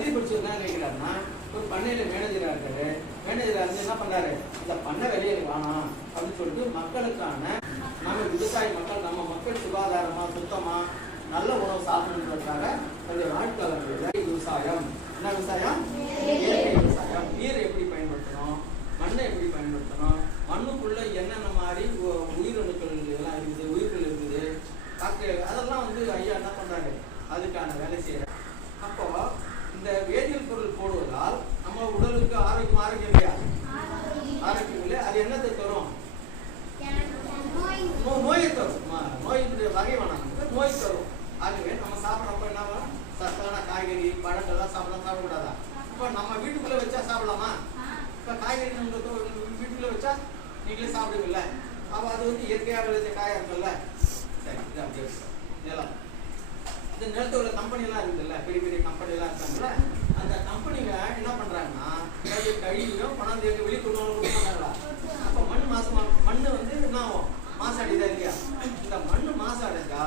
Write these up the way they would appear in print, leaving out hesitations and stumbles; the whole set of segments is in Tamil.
பகுதி படிச்சவர் என்ன நினைக்கிறாருன்னா, ஒரு பண்ணையில மேனேஜரா இருக்காரு. மேனேஜரா இருந்து என்ன பண்றாரு, இந்த பண்ணை வெளியே வேணாம் அப்படின்னு சொல்லிட்டு மக்களுக்கான நம்ம விவசாய மக்கள், நம்ம மக்கள் சுகாதாரமா சுத்தமா நல்ல உணவு சாப்பிடணுன்றதுக்காக அந்த வாழ்க்கை விவசாயம். என்ன விவசாயம்? இயற்கை விவசாயம். நீரை எப்படி பயன்படுத்தணும், மண்ணை எப்படி பயன்படுத்தணும், மண்ணுக்குள்ள என்னென்ன மாதிரி உயிரணுக்கள் எல்லாம் இருக்குது, உயிர்கள் இருக்குது, அதெல்லாம் வந்து ஐயா என்ன பண்றாரு, அதுக்கான வேலை செய்யறாரு. அப்போ இந்த வேதியியல் பொருள் போடுவதால் நம்ம உடலுக்கு ஆரோக்கியம் இல்லையா? ஆரோக்கியம் இல்லை. அது என்னத்தை தரும்? நோயை தரும். நோயினுடைய வகை வேணாம், நோய் தரும். ஆகவே நம்ம சாப்பிட்றப்ப என்ன சத்தான காய்கறி பழங்கள்லாம் சாப்பிடக்கூடாதா? இப்போ நம்ம வீட்டுக்குள்ள வச்சா சாப்பிடலாமா? இப்போ காய்கறி நம்ம வீட்டுக்குள்ள வச்சா நீங்களே சாப்பிடுவீங்கல்ல, அப்போ அது வந்து இயற்கையாக விளைஞ்ச காயா இருக்குல்ல. சரி, இது அப்படியே நிலம். இந்த நிலத்தோட கம்பெனிலாம் இருக்குல்ல, பெரிய பெரிய கம்பெனிலாம் இருக்காங்கல்ல, அந்த கம்பெனிங்க என்ன பண்றாங்கன்னா கழிவையும் கொண்டாந்து எங்க வெளியே கொண்டு கொடுப்பாங்களா? அப்போ மண் வந்து என்ன ஆகும், மாசடைதா இல்லையா? இந்த மண் மாசடைஞ்சா,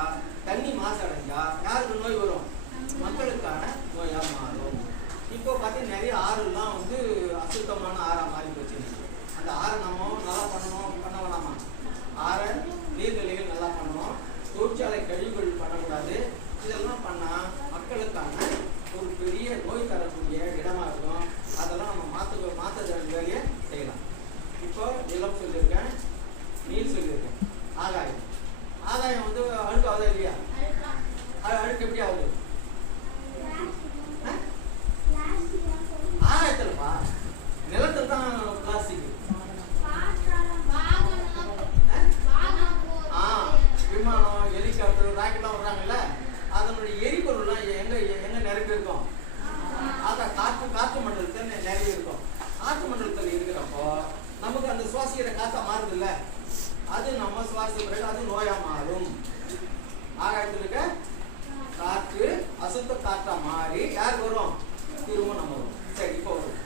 தண்ணி மாசடைஞ்சா யாருக்கு நோய் வரும்? மக்களுக்கான நோயா மாறும். இப்போ பார்த்தீங்கன்னா நிறைய ஆறுலாம் வந்து அசுத்தமான ஆறா மாறி போச்சு. அந்த ஆறை நம்ம நல்லா பண்ணணும், பண்ண வேணாமா? ஆறை நீர்நிலைகள் நல்லா பண்ணணும், தொழிற்சாலை கழிவுகள் பண்ணக்கூடாது. இதெல்லாம் பண்ணால் மக்களுக்கான ஒரு பெரிய நோய் தரக்கூடிய இடமா இருக்கும். அதெல்லாம் நம்ம மாற்ற வேலையை செய்யலாம். இப்போ நிலம் சொல்லியிருக்கேன், நீர் சொல்லியிருக்கேன், ஆகாயம். ஆகாயம் வந்து அழுக்கு ஆகுதா இல்லையா? அழுக்கு எப்படி ஆகுது? ஆகாயத்துலப்பா, நிலத்துல தான் பிளாஸ்டிக். விமானம், ஹெலிகாப்டர், ராக்கெட்லாம் வர்றாங்கல்ல, அதனுடைய எரிபொருள்லாம் எங்க நிறைய இருக்கும்? அதான் காற்று மண்டலத்தில் நிறைய இருக்கும். காற்று மண்டலத்தில் இருக்கிறப்போ நமக்கு அந்த சுவாசிக்கிற காற்றா மாறுது இல்ல, அது நம்ம சுவாசிக்க பிறகு அது நோயா மாறும். ஆகாயத்தில் இருக்க காற்று அசுத்த காற்றா மாறி யாருக்கு வரும்? திரும்ப நம்ம வரும். சரி, இப்போ வரும்.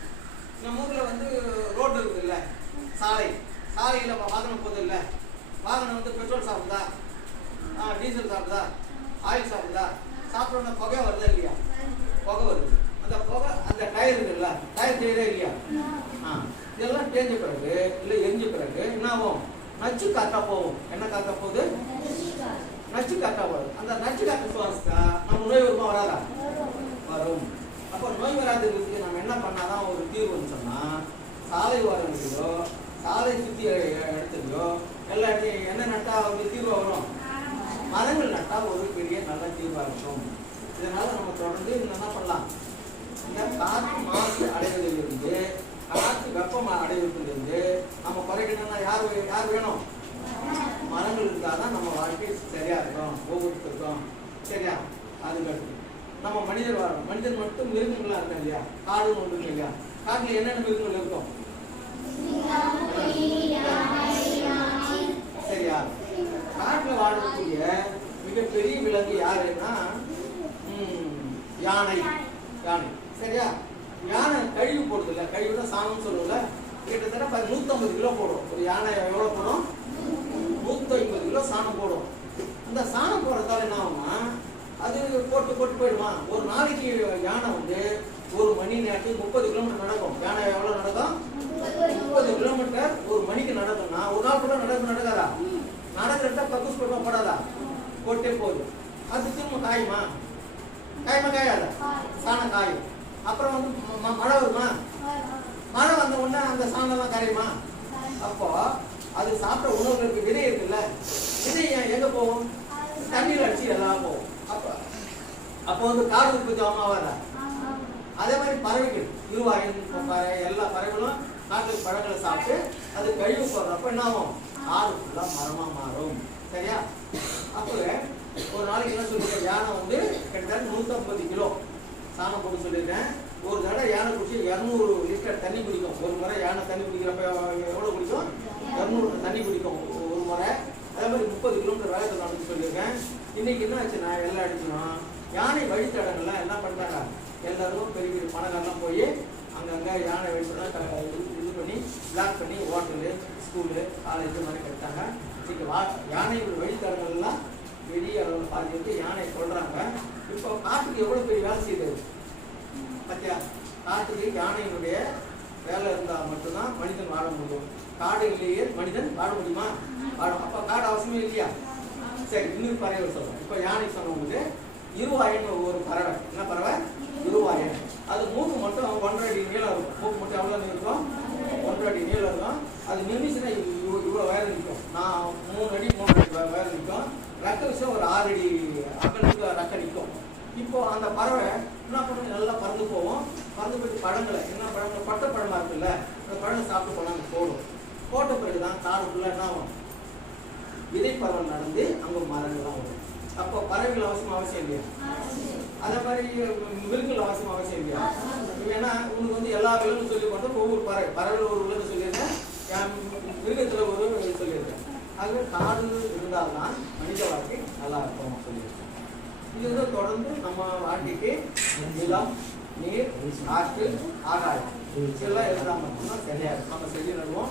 நம்ம ஊர்ல வந்து ரோடு இருக்குது இல்ல, சாலையில வாகனம் போகுது இல்ல, வாகனம் வந்து பெட்ரோல் சாப்பிடுதா, டீசல் சாப்பிடுதா, ஆயில் சாப்பிடுதா? சாப்பிட்டோன்னா புகை வருதா இல்லையா? புகை வருது. அந்த புகை அந்த டயர் இருக்குல்ல, டயர் தேவையா இல்லையா? இதெல்லாம் தேஞ்ச பிறகு இல்லை எரிஞ்ச பிறகு என்ன ஆகும்? நச்சு காற்றா போகும். என்ன காற்றா போகுது? நச்சு காற்றா போகுது. அந்த நச்சு காற்று சுவாசித்தா நம்ம நோய் வருமா வராதா? வரும். அப்போ நோய் வராதுங்கிறதுக்கு நம்ம என்ன பண்ணாதான் ஒரு தீர்வுன்னு சொன்னா, சாலை ஓரங்களிலோ சாலை சுற்றி இடத்துலையோ எல்லா இடத்தையும் என்ன நட்டா ஒரு தீர்வா வரும்? மரங்கள் நட்டா ஒரு பெரிய நல்ல தீர்வா இருக்கும். இதனால நம்ம தொடர்ந்து என்ன பண்ணலாம், இந்த காற்று மாசு அடைவதிலிருந்து, காற்று வெப்பம் அடைவதிலிருந்து நம்ம குறைக்கணும்னா யார் வேணும்? மரங்கள் இருந்தாதான் நம்ம வாழ்க்கை சரியா இருக்கும், ஒவ்வொருத்தருக்கும் சரியா. அதுக்கடுத்து நம்ம மனிதன் மட்டும் மிருகங்களா இருக்கா இல்லையா? காடுன்னு ஒன்று இருக்கு இல்லையா? காட்டுல என்னென்ன மிருகங்கள் இருக்கும்? சரியா? காட்டுல வாழக்கூடிய மிகப்பெரிய விலங்கு யாருன்னா யானை. சரியா? யானை கழிவு போடுது இல்ல, கழிவுனா சாணம் சொல்லுவோம்ல, கிட்டத்தட்ட 150 கிலோ போடும். ஒரு யானை எவ்வளவு போடும்? 150 கிலோ சாணம் போடும். இந்த சாணம் போடுறதால என்ன ஆகும்னா, அது போட்டு போயிடுமா? ஒரு நாளைக்கு யானை வந்து ஒரு மணி நேரத்துக்கு 30 கிலோமீட்டர் நடக்கும். யானை எவ்வளவு நடக்கும்? 30 கிலோமீட்டர் ஒரு மணிக்கு நடக்கும்னா ஒரு நாள் கூட நடக்காதா? நடக்கிறதா கக்கூஸ் போட்டா போடாதா? போட்டே போகுது. அது திரும்ப காயுமா? காயாதா? சாணம் காயும். அப்புறம் வந்து மழை வருமா? மழை வந்த உடனே அந்த சாணம்லாம் கரையுமா? அப்போ அது சாப்பிட்ட உணவுகளுக்கு விதை இருக்குல்ல, விதை எங்க போகும்? தண்ணீர் அடிச்சு எல்லாம் போகும். அப்போ வந்து காடு உற்பத்தி ஆகாதா? அதே மாதிரி பறவைகள், இருவாயின் எல்லா பறவைகளும் நாட்டுக்கு பழங்களை சாப்பிட்டு அது கழிவு போடுறப்ப என்ன ஆகும்? ஆறு ஃபுல்லா மரமா மாறும். சரியா? அப்போ ஒரு நாளைக்கு என்ன சொல்லிருக்கேன், யானை வந்து கிட்டத்தட்ட 150 கிலோ சாணம் போட்டு சொல்லியிருக்கேன். ஒரு தடவை யானை குடிச்சு 200 லிட்டர் தண்ணி குடிக்கும். ஒரு முறை யானை தண்ணி குடிக்கிறப்ப எவ்வளோ குடிக்கும்? 200 தண்ணி குடிக்கும் ஒரு முறை. அதே மாதிரி 30 கிலோமீட்டர் வேகத்தை நடந்து சொல்லியிருக்கேன். இன்னைக்கு என்ன ஆச்சுன்னா, எல்லாம் அடிக்கணும் யானை வழித்தடங்கள்லாம் என்ன பண்ணுறாங்க, எல்லாரும் பெரிய பெரிய பணக்காரெல்லாம் போய் அங்கங்கே யானை வழித்தடம் இது பண்ணி பிளாக் பண்ணி ஹோட்டலு, ஸ்கூலு, காலேஜ் மாதிரி கட்டாங்க. இன்னைக்கு யானை வழித்தடங்கள்லாம் பெரிய அளவில் பாதிக்கு யானை சொல்கிறாங்க. இப்போ காட்டுக்கு எவ்வளோ பெரிய வேலை செய்யுது பத்தியா? காட்டுக்கு யானையினுடைய வேலை இருந்தால் மட்டும்தான் மனிதன் வாழ முடியும். காடு இல்லையே மனிதன் வாழ முடியுமா? வாழும். அப்போ காடு அவசியமே இல்லையா? சரி, இன்னொரு பறவை சொல்றோம். இப்போ யானை சொன்னவங்களுக்கு இருவாயன் ஒரு பறவை. என்ன பறவை? இருவாயன். அது மூக்கு மட்டும் 1.5 அடி நீளம் இருக்கும். மூக்கு மட்டும் எவ்வளோ இருக்கும்? 1.5 அடி நீளம் இருக்கும். அது நின்றுச்சுன்னா இவ்வளோ உயரம் நிற்கும். நான் 3 அடி 3 அடி உயரம் நிற்கும். ரெக்க விஷயம் ஒரு 6 அடி அகலுக்கு ரெக்க நிற்கும். இப்போ அந்த பறவை என்ன பண்ணி நல்லா பறந்து போவோம். பறந்து போயிட்டு பழங்களை என்ன பழங்கள் பட்ட பழமாக இருக்குல்ல, அந்த பழங்களை சாப்பிட்டு போனாங்க போடும். போட்ட பிறகு தான் காடுக்குள்ள என்ன ஆகும்? விதை பருவம் நடந்து அங்கே மரங்கள்லாம் வரும். அப்போ பறவைகள் அவசியம் இல்லையா? அதே மாதிரி விலங்குகள் அவசியம் இல்லையா? ஏன்னா உங்களுக்கு எல்லா விலங்கும் சொல்லி பார்த்தா ஒவ்வொரு பறவைகள் ஒரு விலங்கு சொல்லியிருக்கேன், மிருகத்தில் ஒரு சொல்லியிருக்கேன். ஆகவே காடு இருந்தால்தான் மனித வாழ்க்கை நல்லா இருக்கும் சொல்லியிருக்கேன். இது தொடர்ந்து நம்ம வாழ்க்கைக்கு நிலம், நீர், காற்று, ஆகாயம் இதெல்லாம் இருந்தால் மட்டும்தான் சரியா இருக்கும். நம்ம செடி நடுவோம்.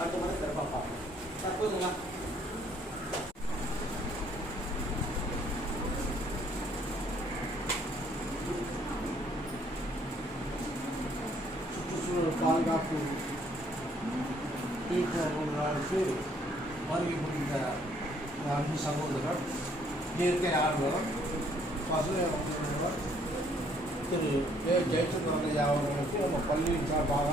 அடுத்த முறை சிறப்பாக பார்ப்போம். தற்போதுங்களா சுற்றுச்சூழல் பாதுகாப்பு விழிப்புணர்வு வருகை புரிந்த அன்பு சகோதரர் இயற்கை ஆர்வலர் பசுமை திரு ஜெயச்சந்திரன் அவர்களுக்கு நம்ம பள்ளியின் சார்பாக